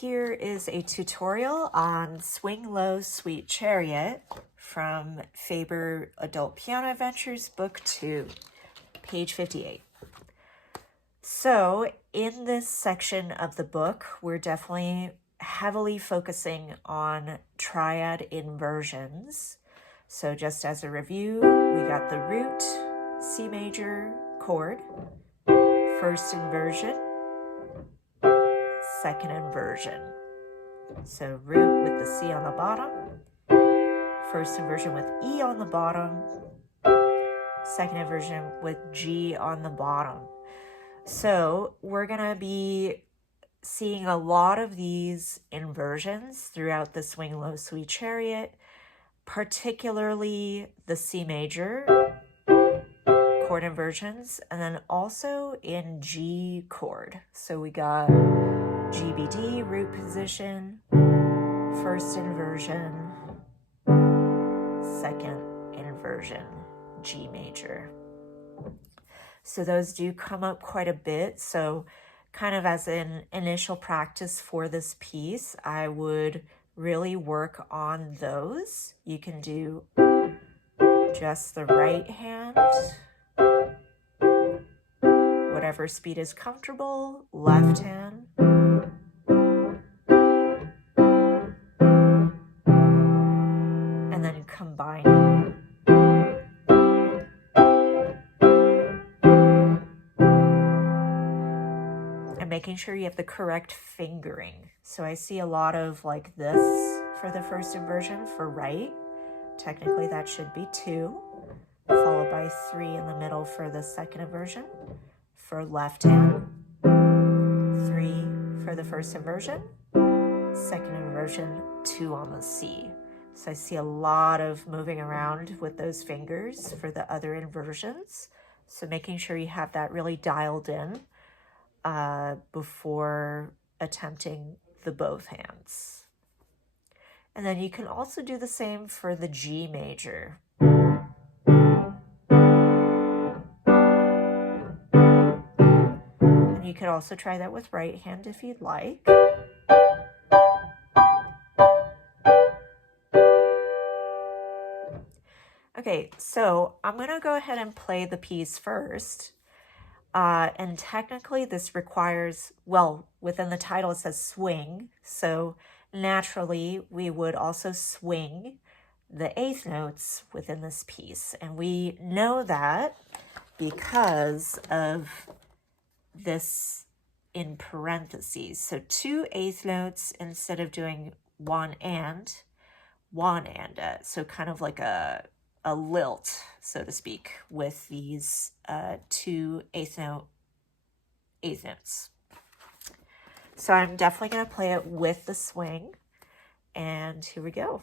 Here is a tutorial on Swing Low Sweet Chariot from Faber Adult Piano Adventures, Book 2, page 58. So in this section of the book, we're definitely heavily focusing on triad inversions. So just as a review, we got the root C major chord, first inversion, second inversion. So root with the C on the bottom, first inversion with E on the bottom, second inversion with G on the bottom. So we're going to be seeing a lot of these inversions throughout the Swing Low Sweet Chariot, particularly the C major chord inversions, and then also in G chord. So we got GBD, root position, first inversion, second inversion, G major. So those do come up quite a bit. So kind of as an initial practice for this piece, I would really work on those. You can do just the right hand, whatever speed is comfortable, left hand, and then combining. And making sure you have the correct fingering. So I see a lot of like this for the first inversion for right. Technically that should be 2, followed by 3 in the middle for the second inversion. For left hand, 3 for the first inversion, second inversion, 2 on the C. So I see a lot of moving around with those fingers for the other inversions. So making sure you have that really dialed in before attempting the both hands. And then you can also do the same for the G major. And you could also try that with right hand if you'd like. Okay, so I'm going to go ahead and play the piece first. And technically this requires, well, within the title it says swing. So naturally we would also swing the eighth notes within this piece. And we know that because of this in parentheses. So 2 eighth notes instead of doing one and. So kind of like a lilt, so to speak, with these 2 eighth notes. So I'm definitely going to play it with the swing, and here we go.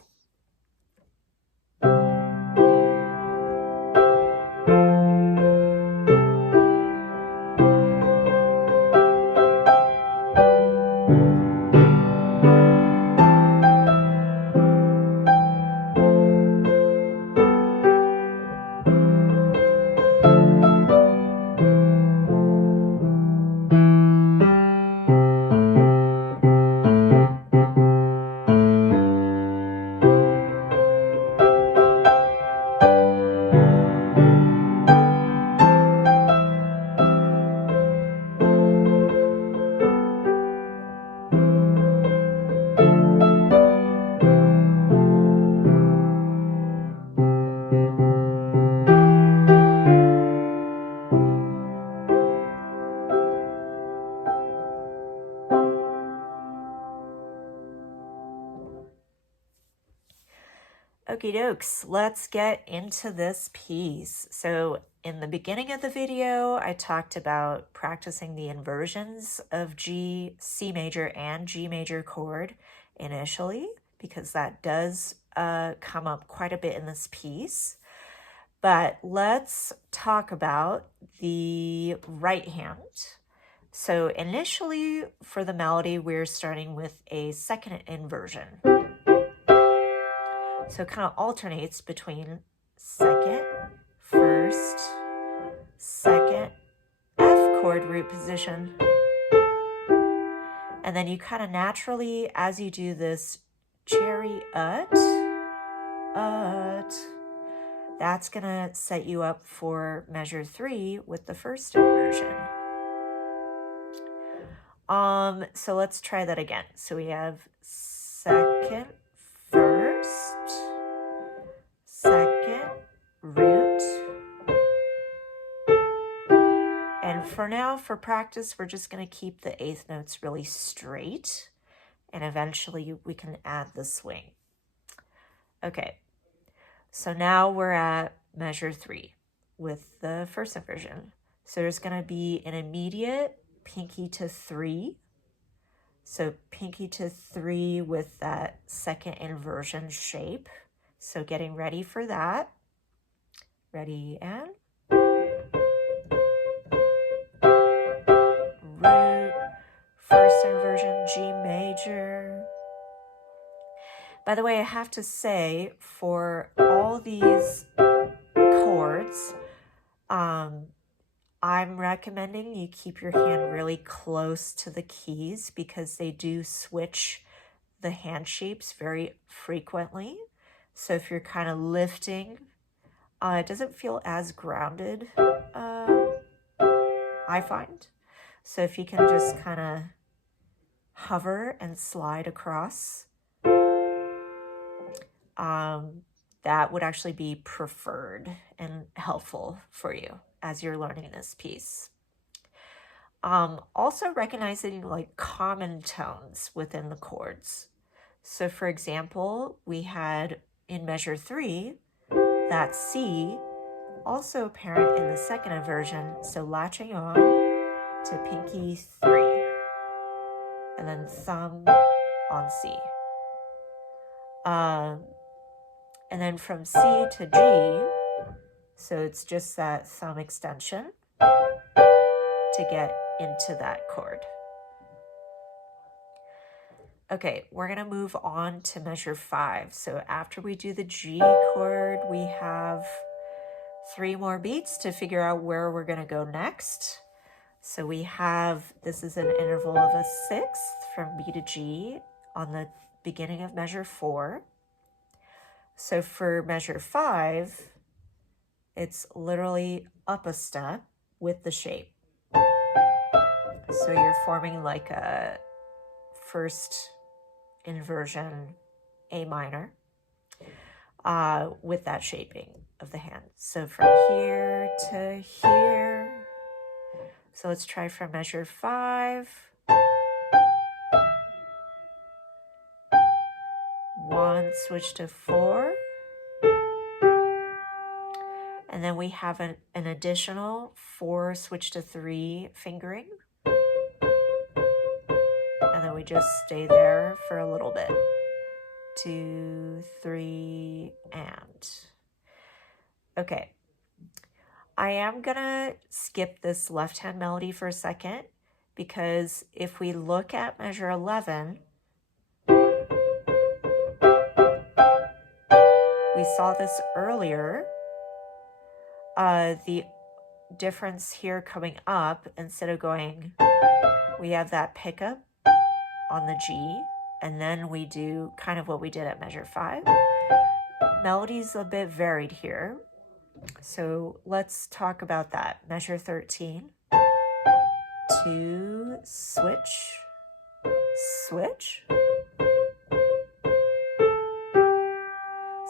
Okie dokes, let's get into this piece. So in the beginning of the video, I talked about practicing the inversions of G, C major, and G major chord initially, because that does come up quite a bit in this piece. But let's talk about the right hand. So initially for the melody, we're starting with a second inversion. So it kind of alternates between second, first, second, F chord root position, And then you kind of naturally, as you do this chariot, that's going to set you up for measure 3 with the first inversion. So let's try that again. So we have second, first, second, root. And for now, for practice, we're just going to keep the eighth notes really straight. And eventually we can add the swing. Okay, so now we're at measure 3 with the first inversion. So there's going to be an immediate pinky to 3. So pinky to 3 with that second inversion shape. So getting ready for that. Ready and root, first inversion, G major. By the way, I have to say, for all these chords, I'm recommending you keep your hand really close to the keys because they do switch the hand shapes very frequently. So if you're kind of lifting, it doesn't feel as grounded, I find. So if you can just kind of hover and slide across, that would actually be preferred and helpful for you as you're learning this piece. Also recognizing like common tones within the chords. So for example, we had in measure 3, that C, also apparent in the second inversion, so latching on to pinky 3, and then thumb on C. And then from C to G, so it's just that thumb extension to get into that chord. Okay, we're going to move on to measure 5. So after we do the G chord, we have 3 more beats to figure out where we're going to go next. So we have, this is an interval of a 6th from B to G on the beginning of measure 4. So for measure 5, it's literally up a step with the shape. So you're forming like a first inversion A minor with that shaping of the hand. So from here to here. So let's try from measure 5. 1, switch to 4. And then we have an additional 4, switch to 3 fingering. And then we just stay there for a little bit. 2, 3, and. Okay. I am gonna skip this left hand melody for a second because if we look at measure 11, we saw this earlier. The difference here coming up, instead of going, we have that pickup on the G, and then we do kind of what we did at measure 5. Melody's a bit varied here, so let's talk about that. Measure 13, 2, switch, switch.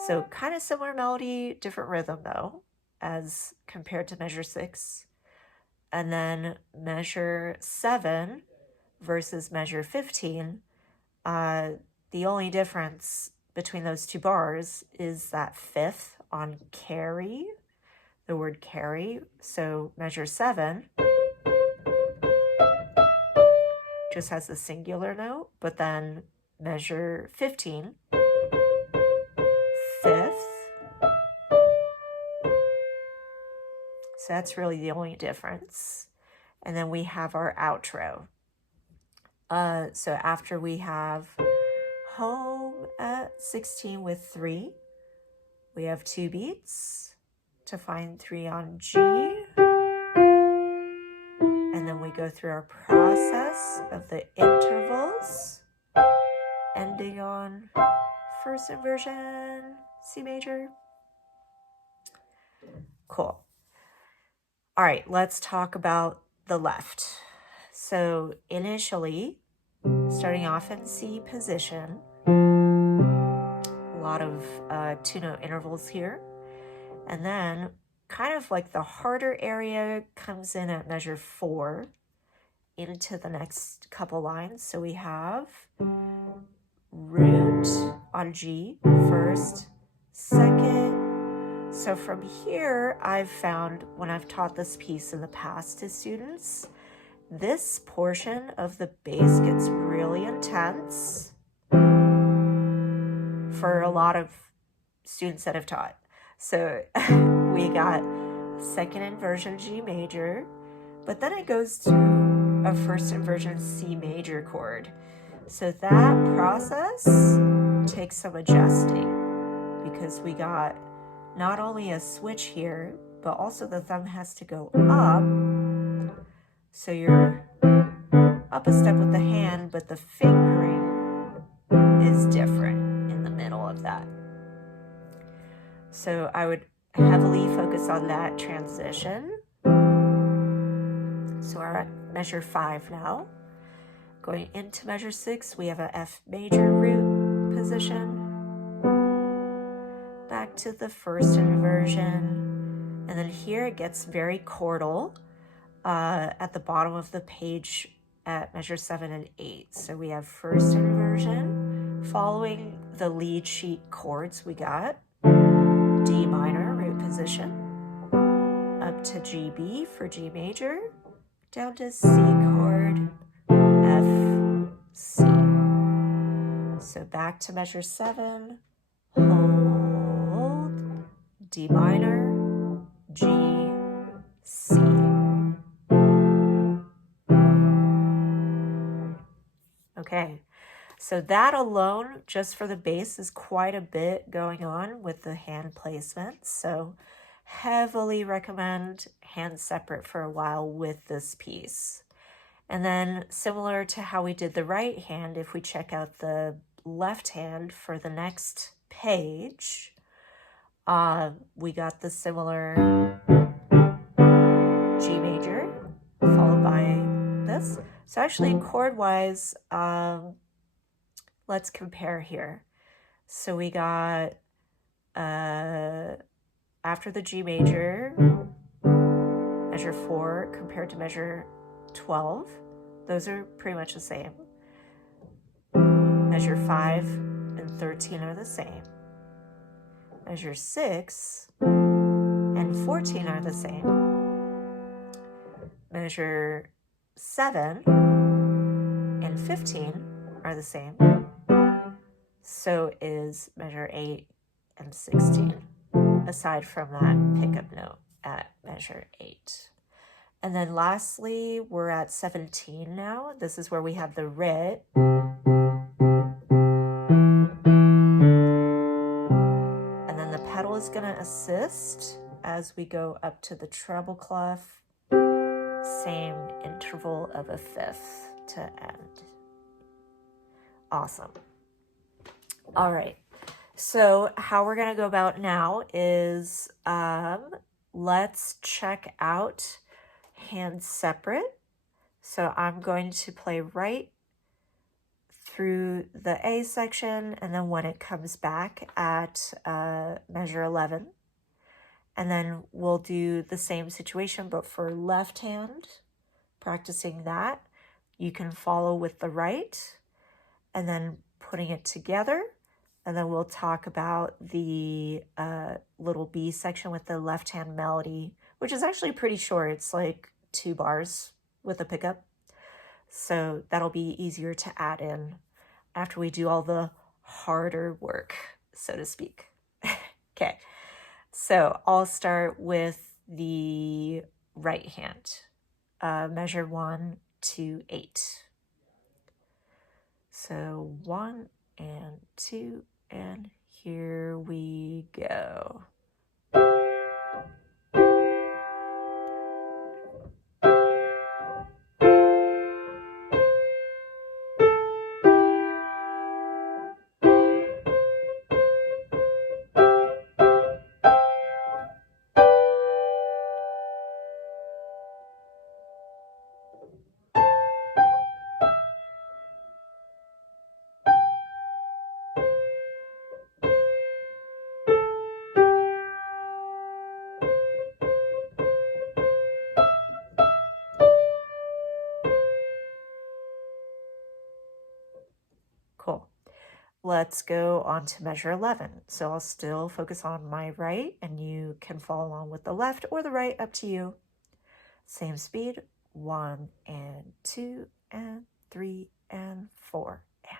So kind of similar melody, different rhythm though, as compared to measure 6. And then measure 7 versus measure 15, the only difference between those 2 bars is that 5th on carry, the word carry. So measure 7 just has the singular note, but then measure 15, 5th. So that's really the only difference. And then we have our outro. So after we have home at 16 with 3, we have 2 beats to find 3 on G. And then we go through our process of the interval intervals, ending on first inversion, C major. Cool. All right, let's talk about the left. So initially, starting off in C position, a lot of two-note intervals here. And then kind of like the harder area comes in at measure 4 into the next couple lines. So we have root on G first, second. So from here, I've found when I've taught this piece in the past to students, this portion of the bass gets really intense for a lot of students that I've taught. So we got second inversion G major, but then it goes to a first inversion C major chord. So that process takes some adjusting because we got not only a switch here, but also the thumb has to go up. So you're up a step with the hand, but the fingering is different in the middle of that. So I would heavily focus on that transition. So we're at measure 5 now. Going into measure 6, we have a F major root position. Back to the first inversion. And then here it gets very chordal at the bottom of the page at measure 7 and 8. So we have first inversion. Following the lead sheet chords, we got D minor root position, up to GB for G major, down to C chord, F, C. So back to measure 7, hold, D minor, G, C. Okay. So that alone, just for the bass, is quite a bit going on with the hand placement. So heavily recommend hands separate for a while with this piece. And then similar to how we did the right hand, if we check out the left hand for the next page, we got the similar G major followed by this. So actually chord-wise, let's compare here. So we got, after the G major, measure 4 compared to measure 12. Those are pretty much the same. Measure 5 and 13 are the same. Measure 6 and 14 are the same. Measure 7 and 15 are the same. So is measure 8 and 16, aside from that pickup note at measure 8. And then lastly, we're at 17 now. This is where we have the writ. And then the pedal is going to assist as we go up to the treble clef. Same interval of a fifth to end. Awesome. All right. So how we're going to go about now is let's check out hands separate. So I'm going to play right through the A section, and then when it comes back at measure 11, and then we'll do the same situation, but for left hand, practicing that. You can follow with the right, and then putting it together. And then we'll talk about the little B section with the left hand melody, which is actually pretty short. It's like 2 bars with a pickup. So that'll be easier to add in after we do all the harder work, so to speak. Okay, so I'll start with the right hand, measure 1 to 8. So 1 and 2, and here we go. cool. Let's go on to measure 11. So I'll still focus on my right, and you can follow along with the left or the right, up to you. Same speed, 1 and 2 and 3 and 4 and.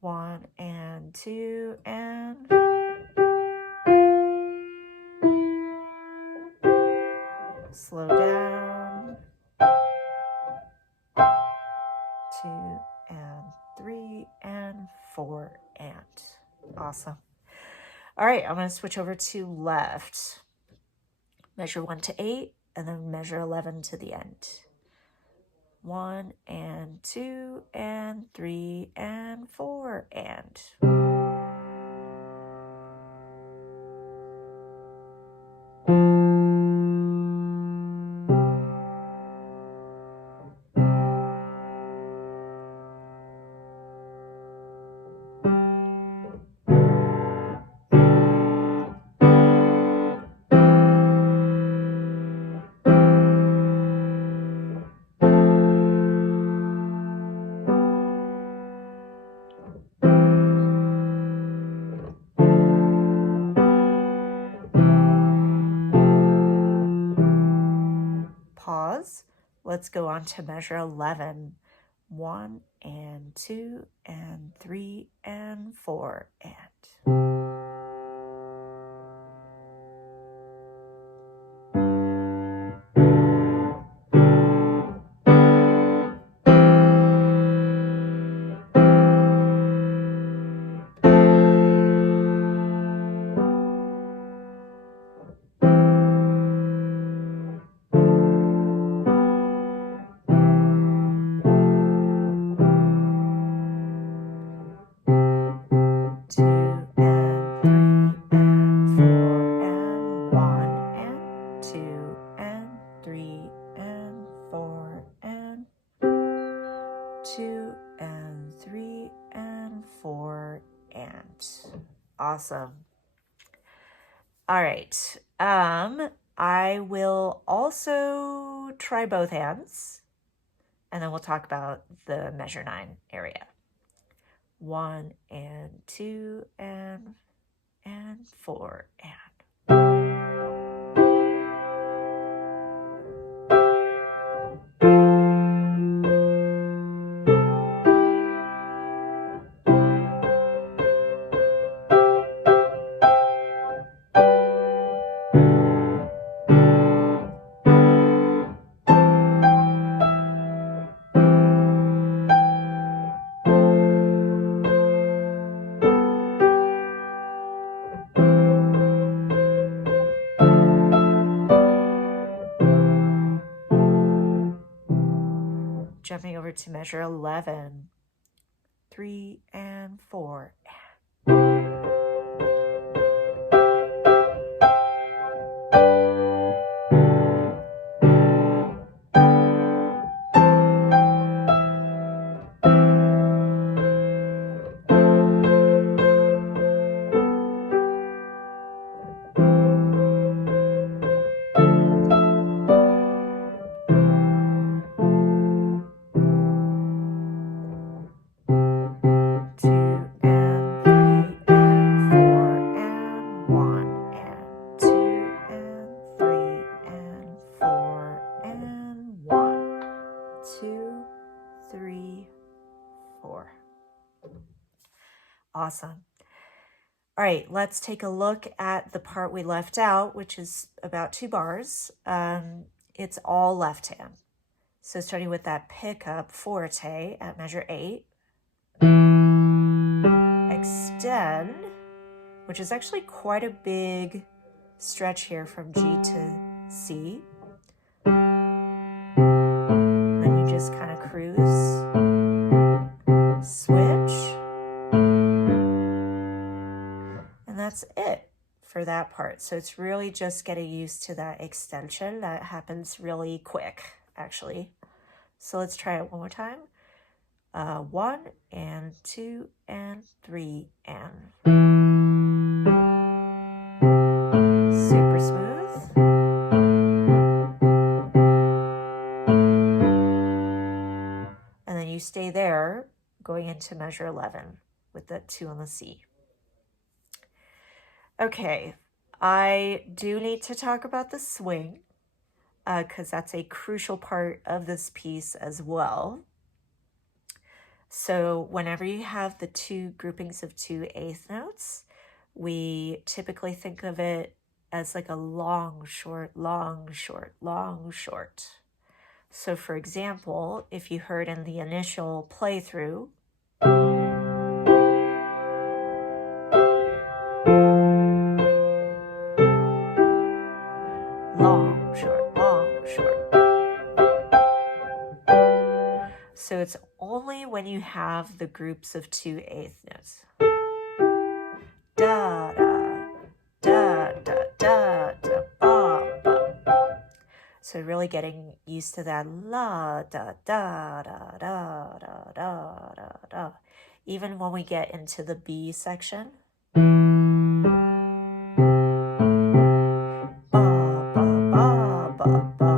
1 and 2 and. Slow down. 2 and 3 and 4 and. Awesome. All right, I'm going to switch over to left. Measure 1 to 8 and then measure 11 to the end. 1 and 2 and 3 and 4 and. Pause. Let's go on to measure 11. 1 and 2 and 3 and 4 and. Awesome. All right. I will also try both hands, and then we'll talk about the measure 9 area. 1 and 2 and 4 and. Jumping over to measure 11, 3 and 4. Awesome. All right, let's take a look at the part we left out, which is about 2 bars. It's all left hand. So starting with that pickup forte at measure 8. Extend, which is actually quite a big stretch here from G to C. Then you just kind of cruise. Switch. that's it for that part. So it's really just getting used to that extension. That happens really quick, actually. So let's try it one more time. 1 and 2 and 3 and. Super smooth. And then you stay there going into measure 11 with the 2 on the C. Okay, I do need to talk about the swing because that's a crucial part of this piece as well. So whenever you have the 2 groupings of 2 eighth notes, we typically think of it as like a long, short, long, short, long, short. So for example, if you heard in the initial playthrough, long, short, long, short. So it's only when you have the groups of 2 eighth notes. Da, da, da, da, da, da, ba, ba. So really getting used to that la, da, da, da, da, da, da, da, da. Even when we get into the B section. Ba, ba, ba, ba, ba.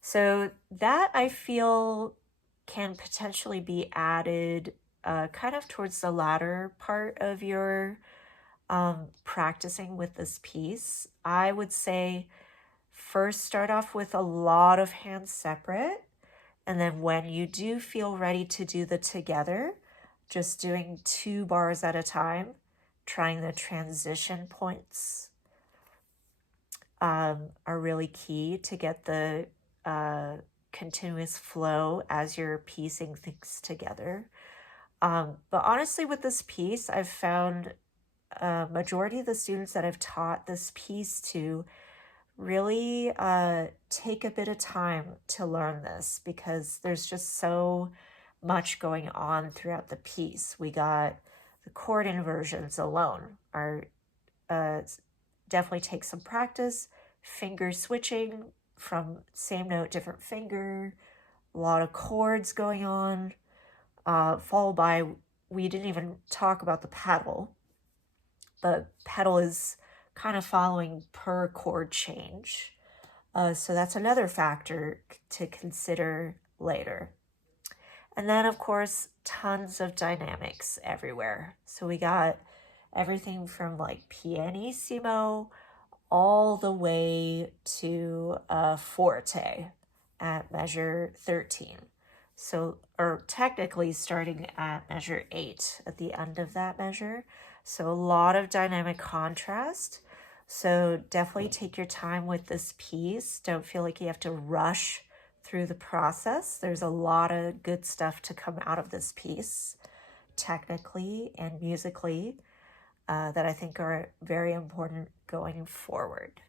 So that I feel can potentially be added kind of towards the latter part of your practicing with this piece. I would say first start off with a lot of hands separate, and then when you do feel ready to do the together, just doing 2 bars at a time, trying the transition points are really key to get the continuous flow as you're piecing things together. But honestly, with this piece, I've found a majority of the students that I've taught this piece to really take a bit of time to learn this because there's just so much going on throughout the piece. We got the chord inversions alone are definitely take some practice, finger switching from same note, different finger, a lot of chords going on, followed by, we didn't even talk about the pedal, but pedal is kind of following per chord change. So that's another factor to consider later. And then, of course, tons of dynamics everywhere. So we got everything from like pianissimo all the way to forte at measure 13. So, or technically starting at measure 8 at the end of that measure. So a lot of dynamic contrast. So definitely take your time with this piece. Don't feel like you have to rush through the process. There's a lot of good stuff to come out of this piece, technically and musically, that I think are very important going forward.